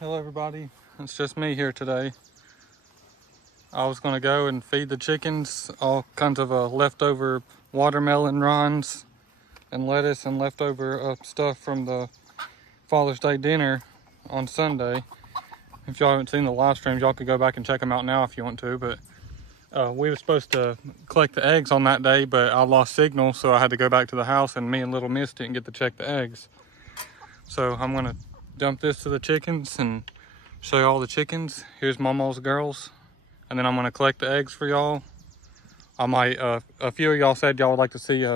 Hello everybody, it's just me here today. I was going to go and feed the chickens all kinds of leftover watermelon rinds and lettuce and leftover stuff from the Father's Day dinner on Sunday. If y'all haven't seen the live streams, y'all could go back and check them out now if you want to, but we were supposed to collect the eggs on that day, but I lost signal, so I had to go back to the house, and me and little Miss didn't get to check the eggs. So I'm going to dump this to the chickens and show you all the chickens. Here's Momo's girls. And then I'm gonna collect the eggs for y'all. I might, a few of y'all said y'all would like to see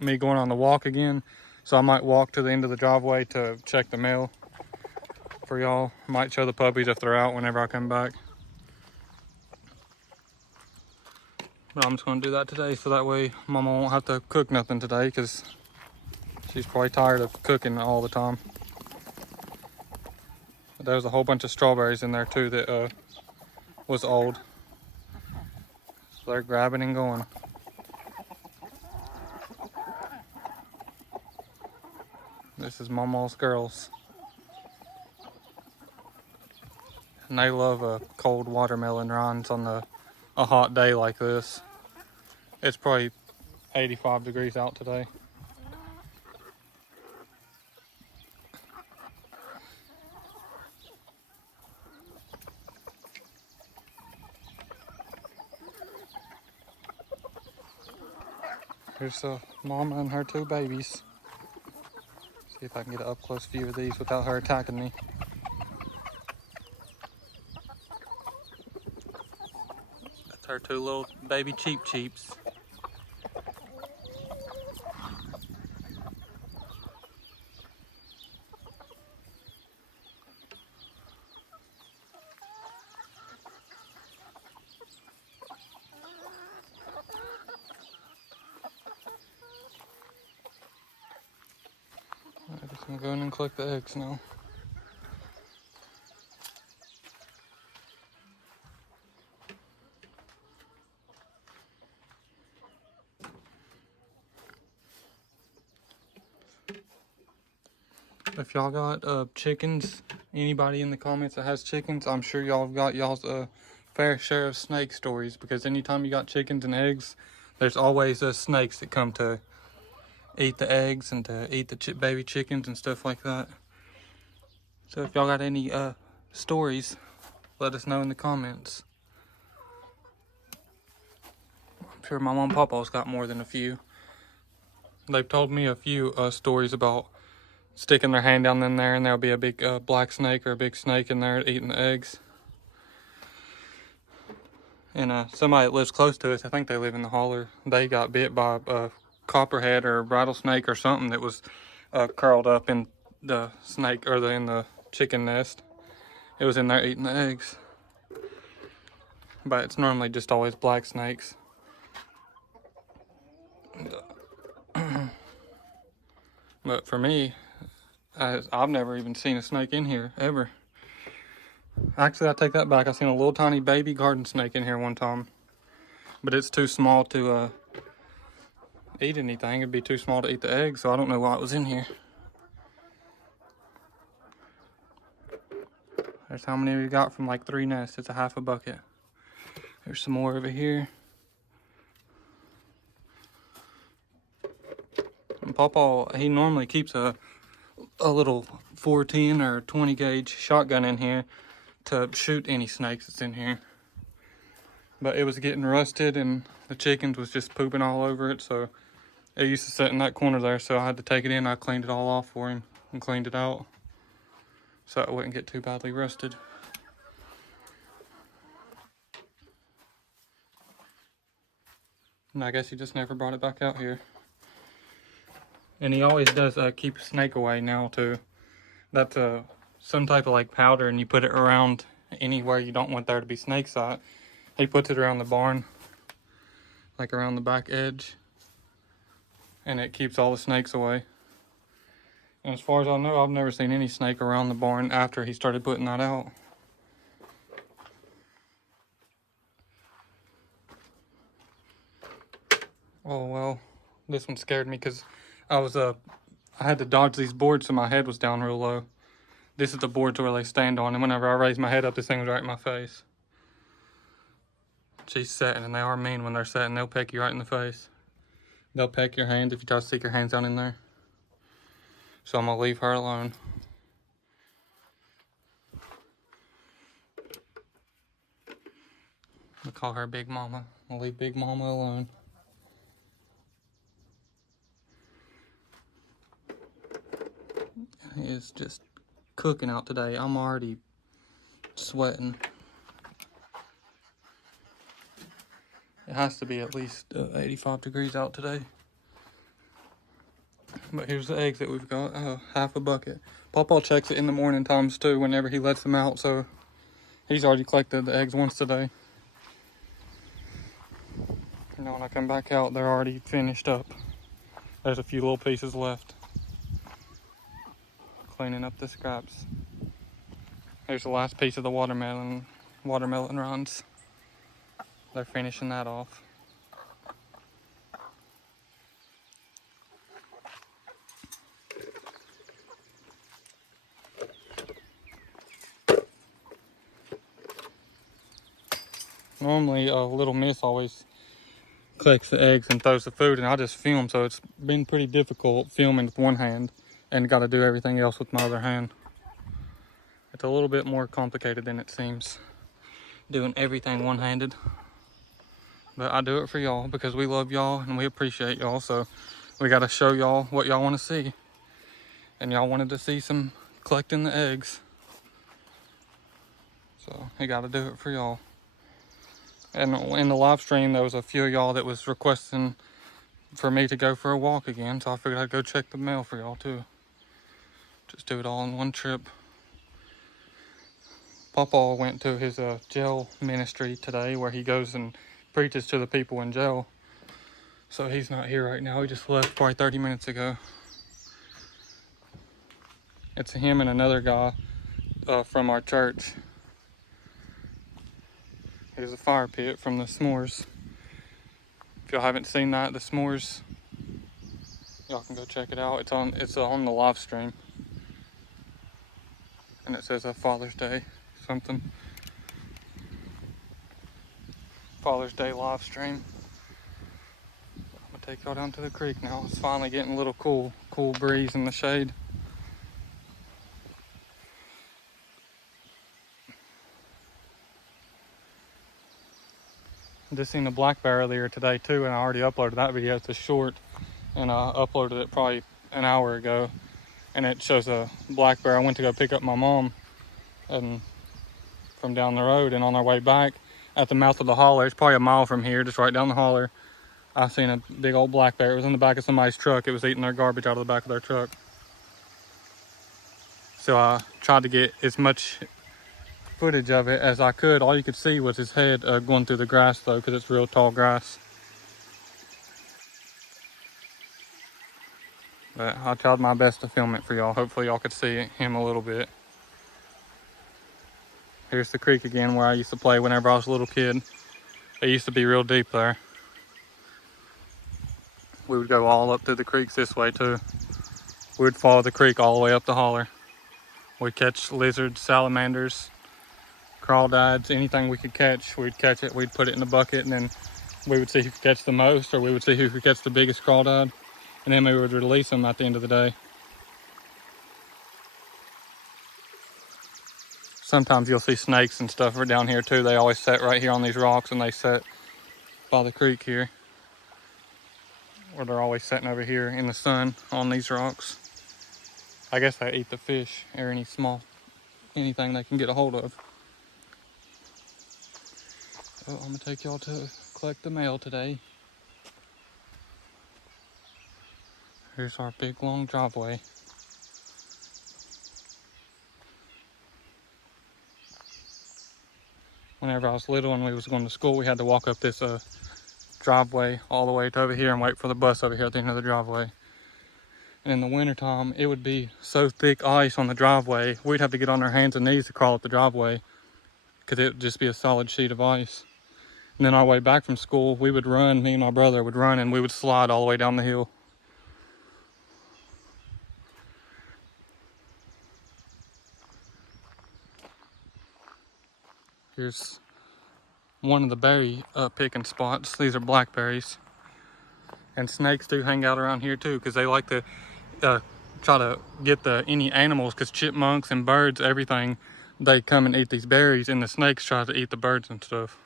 me going on the walk again. So I might walk to the end of the driveway to check the mail for y'all. Might show the puppies if they're out whenever I come back. But I'm just gonna do that today so that way Mama won't have to cook nothing today because she's probably tired of cooking all the time. But there's a whole bunch of strawberries in there too that was old. So they're grabbing and going. This is Mama's girls. And they love cold watermelon rinds on a hot day like this. It's probably 85 degrees out today. Here's Mama and her two babies. See if I can get an up close view of these without her attacking me. That's her two little baby cheeps. I'm just gonna go in and collect the eggs now. If y'all got chickens, anybody in the comments that has chickens, I'm sure y'all have got y'all's fair share of snake stories, because anytime you got chickens and eggs, there's always snakes that come to eat the eggs and to eat the baby chickens and stuff like that. So if y'all got any stories, let us know in the comments. I'm sure my mom and papa's got more than a few. They've told me a few stories about sticking their hand down in there and there'll be a big black snake or a big snake in there eating the eggs. And somebody that lives close to us, I think they live in the holler, they got bit by a copperhead or a rattlesnake or something that was curled up in the snake or in the chicken nest. It was in there eating the eggs. But it's normally just always black snakes. But for me, I've never even seen a snake in here, ever. Actually, I take that back. I seen a little tiny baby garden snake in here one time. But it's too small to eat anything. It'd be too small to eat the eggs, so I don't know why it was in here. There's how many we got from like 3 nests. It's a half a bucket. There's some more over here. And Pawpaw, he normally keeps a little 410 or 20 gauge shotgun in here to shoot any snakes that's in here. But it was getting rusted and the chickens was just pooping all over it, so it used to sit in that corner there, so I had to take it in. I cleaned it all off for him and cleaned it out so it wouldn't get too badly rusted. And I guess he just never brought it back out here. And he always does keep a snake away now too. That's some type of like powder, and you put it around anywhere you don't want there to be snakes at. He puts it around the barn, like around the back edge, and it keeps all the snakes away. And as far as I know, I've never seen any snake around the barn after he started putting that out. Oh well, this one scared me because I had to dodge these boards so my head was down real low. This is the boards where they stand on, and whenever I raise my head up, this thing was right in my face. She's setting, and they are mean when they're setting. They'll peck you right in the face. They'll peck your hands if you try to stick your hands down in there. So I'm gonna leave her alone. We call her Big Mama. I'll leave Big Mama alone. It is just cooking out today. I'm already sweating. It has to be at least 85 degrees out today. But here's the eggs that we've got. Half a bucket. Pawpaw checks it in the morning times too whenever he lets them out. So he's already collected the eggs once today. You know, when I come back out, they're already finished up. There's a few little pieces left. Cleaning up the scraps. There's the last piece of the watermelon rinds. They're finishing that off. Normally, little miss always collects the eggs and throws the food, and I just film, so it's been pretty difficult filming with one hand and got to do everything else with my other hand. It's a little bit more complicated than it seems, doing everything one-handed. But I do it for y'all because we love y'all and we appreciate y'all, so we got to show y'all what y'all want to see. And y'all wanted to see some collecting the eggs, so I got to do it for y'all. And in the live stream, there was a few of y'all that was requesting for me to go for a walk again, so I figured I'd go check the mail for y'all too. Just do it all in one trip. Pawpaw went to his jail ministry today where he goes and preaches to the people in jail. So he's not here right now. He just left probably 30 minutes ago. It's him and another guy from our church. Here's a fire pit from the s'mores. If y'all haven't seen that, the s'mores, y'all can go check it out. It's on the live stream. And it says a Father's Day something. Father's Day live stream. I'm gonna take y'all down to the creek now. It's finally getting a little cool breeze in the shade. Just seen a black bear earlier today too, and I already uploaded that video. It's a short, and I uploaded it probably an hour ago. And it shows a black bear. I went to go pick up my mom and from down the road, and on our way back at the mouth of the holler, it's probably a mile from here, just right down the holler, I seen a big old black bear. It was in the back of somebody's truck. It was eating their garbage out of the back of their truck. So I tried to get as much footage of it as I could. All you could see was his head going through the grass though, because it's real tall grass. But I tried my best to film it for y'all. Hopefully y'all could see him a little bit. Here's the creek again where I used to play whenever I was a little kid. It used to be real deep there. We would go all up through the creeks this way too. We would follow the creek all the way up the holler. We'd catch lizards, salamanders, crawdads, anything we could catch, we'd catch it. We'd put it in a bucket, and then we would see who could catch the most, or we would see who could catch the biggest crawdad, and then we would release them at the end of the day. Sometimes you'll see snakes and stuff down here too. They always set right here on these rocks, and they set by the creek here. Or they're always sitting over here in the sun on these rocks. I guess they eat the fish or anything they can get a hold of. Oh, I'm gonna take y'all to collect the mail today. Here's our big long driveway. Whenever I was little and we was going to school, we had to walk up this driveway all the way to over here and wait for the bus over here at the end of the driveway. And in the wintertime, it would be so thick ice on the driveway, we'd have to get on our hands and knees to crawl up the driveway because it would just be a solid sheet of ice. And then our way back from school, we would run, me and my brother would run, and we would slide all the way down the hill. Here's one of the berry picking spots. These are blackberries. And snakes do hang out around here too, because they like to try to get any animals, because chipmunks and birds, everything, they come and eat these berries, and the snakes try to eat the birds and stuff.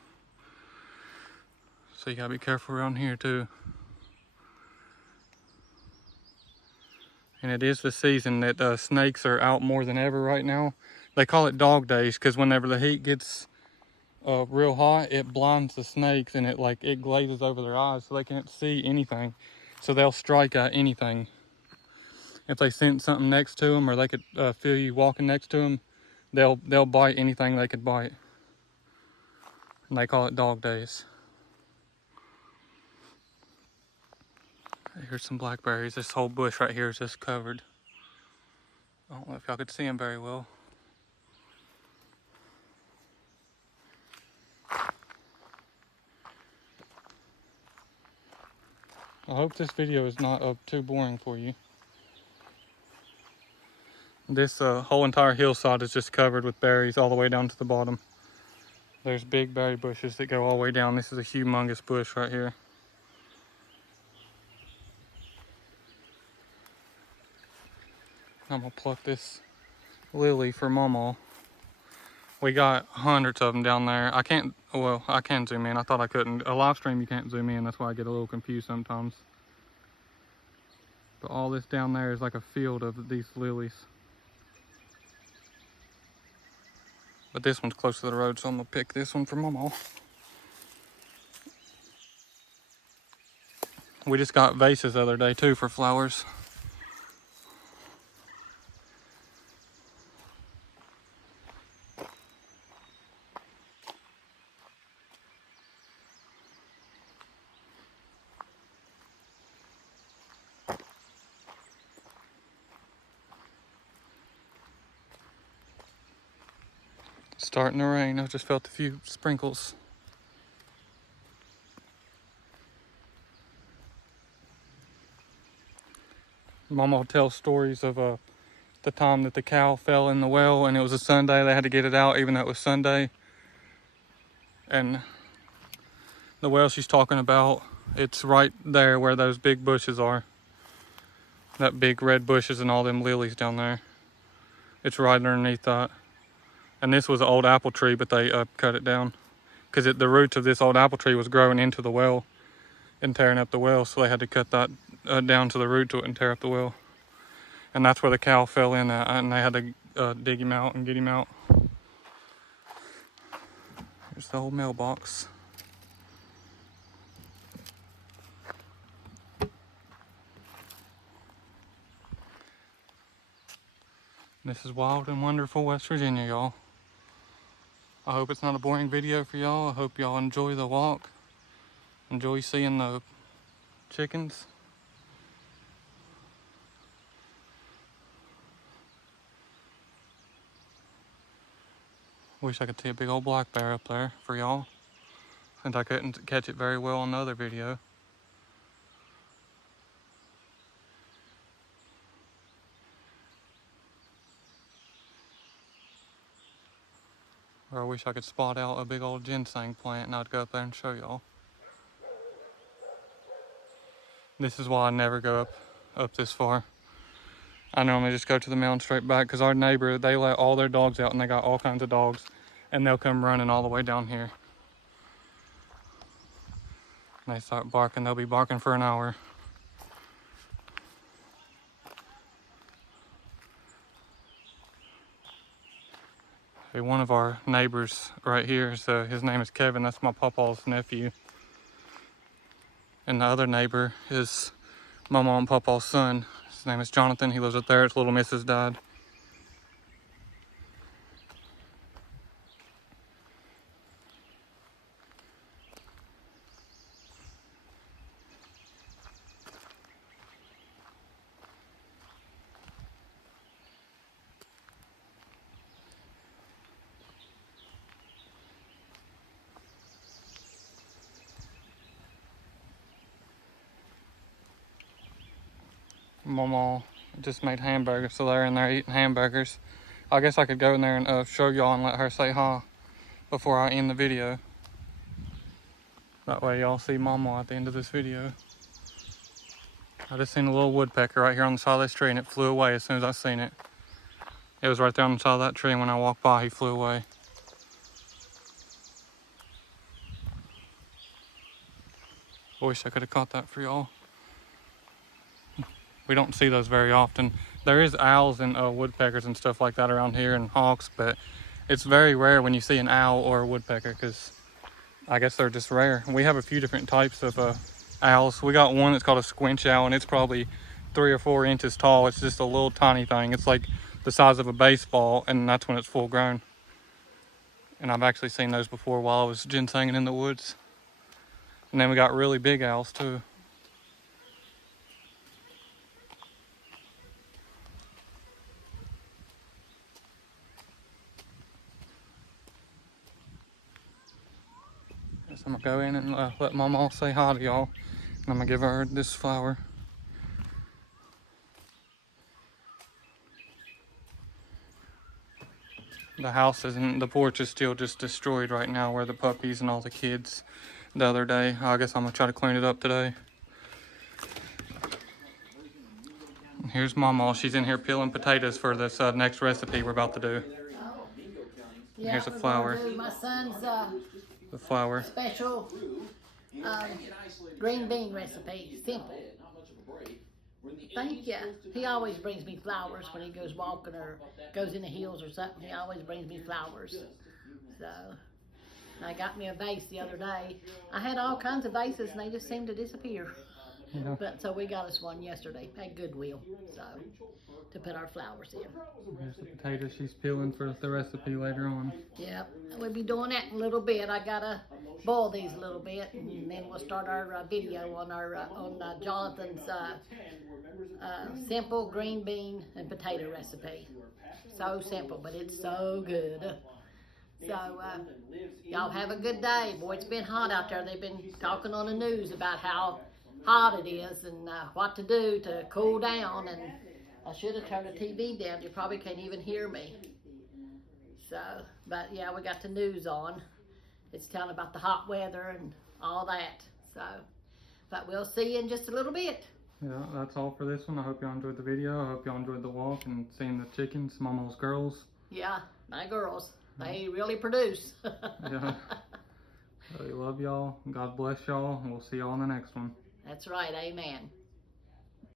So you gotta be careful around here too. And it is the season that snakes are out more than ever right now. They call it dog days, because whenever the heat gets real hot, it blinds the snakes, and it glazes over their eyes so they can't see anything. So they'll strike at anything. If they sense something next to them, or they could feel you walking next to them, they'll bite anything they could bite. And they call it dog days. Here's some blackberries. This whole bush right here is just covered. I don't know if y'all could see them very well. I hope this video is not too boring for you. This whole entire hillside is just covered with berries all the way down to the bottom. There's big berry bushes that go all the way down. This is a humongous bush right here. I'm gonna pluck this lily for Mama. We got hundreds of them down there. I can zoom in. I thought I couldn't. A live stream you can't zoom in. That's why I get a little confused sometimes. But all this down there is like a field of these lilies. But this one's close to the road, so I'm gonna pick this one for Mama. We just got vases the other day too for flowers. Starting to rain. I just felt a few sprinkles. Mama tells stories of the time that the cow fell in the well, and it was a Sunday. They had to get it out even though it was Sunday. And the well she's talking about, it's right there where those big bushes are. That big red bushes and all them lilies down there. It's right underneath that. And this was an old apple tree, but they cut it down. Because the roots of this old apple tree was growing into the well and tearing up the well. So they had to cut that down to the root to it and tear up the well. And that's where the cow fell in at, and they had to dig him out and get him out. Here's the old mailbox. This is wild and wonderful West Virginia, y'all. I hope it's not a boring video for y'all. I hope y'all enjoy the walk. Enjoy seeing the chickens. Wish I could see a big old black bear up there for y'all, since I couldn't catch it very well on the other video. Or I wish I could spot out a big old ginseng plant and I'd go up there and show y'all. This is why I never go up this far. I normally just go to the mountain straight back, because our neighbor, they let all their dogs out, and they got all kinds of dogs, and they'll come running all the way down here. And they start barking. They'll be barking for an hour. Hey, one of our neighbors right here, his name is Kevin. That's my papa's nephew. And the other neighbor is my mom and papa's son. His name is Jonathan. He lives up there. His little missus died. Mama just made hamburgers, so they're in there eating hamburgers. I guess I could go in there and show y'all and let her say hi. before I end the video. That way y'all see Mama at the end of this video. I just seen a little woodpecker right here on the side of this tree and it flew away as soon as I seen it. It was right there on the side of that tree, and when I walked by, he flew away. I wish I could have caught that for y'all. We don't see those very often. There is owls and woodpeckers and stuff like that around here, and hawks, but it's very rare when you see an owl or a woodpecker, because I guess they're just rare. We have a few different types of owls. We got one that's called a squinch owl, and it's probably 3 or 4 inches tall. It's just a little tiny thing. It's like the size of a baseball, and that's when it's full grown. And I've actually seen those before while I was ginsenging in the woods. And then we got really big owls too. Guess I'm gonna go in and let Mama say hi to y'all. And I'm gonna give her this flower. The house isn't, the porch is still just destroyed right now where the puppies and all the kids the other day. I guess I'm gonna try to clean it up today. And here's Mama. She's in here peeling potatoes for this next recipe we're about to do. Yeah, here's a flower. My son's The flower. special green bean recipe. Simple. Thank you. He always brings me flowers when he goes walking or goes in the hills or something. He always brings me flowers. So, I got me a vase the other day. I had all kinds of vases and they just seemed to disappear. Yeah. But so we got us one yesterday at Goodwill. So, to put our flowers in. Here's the potatoes she's peeling for the recipe later on. Yep, we'll be doing that in a little bit. I gotta boil these a little bit, and then we'll start our video on our Jonathan's simple green bean and potato recipe. So simple, but it's so good. So y'all have a good day. Boy, it's been hot out there. They've been talking on the news about how hot it is and what to do to cool down. And I should have turned the TV down. You probably can't even hear me. So, but yeah, we got the news on. It's telling about the hot weather and all that. So, but we'll see you in just a little bit. Yeah, that's all for this one. I hope y'all enjoyed the video. I hope y'all enjoyed the walk and seeing the chickens, Mama's girls. Yeah, my girls. They really produce. Yeah. We love y'all. God bless y'all. And we'll see y'all in the next one. That's right. Amen.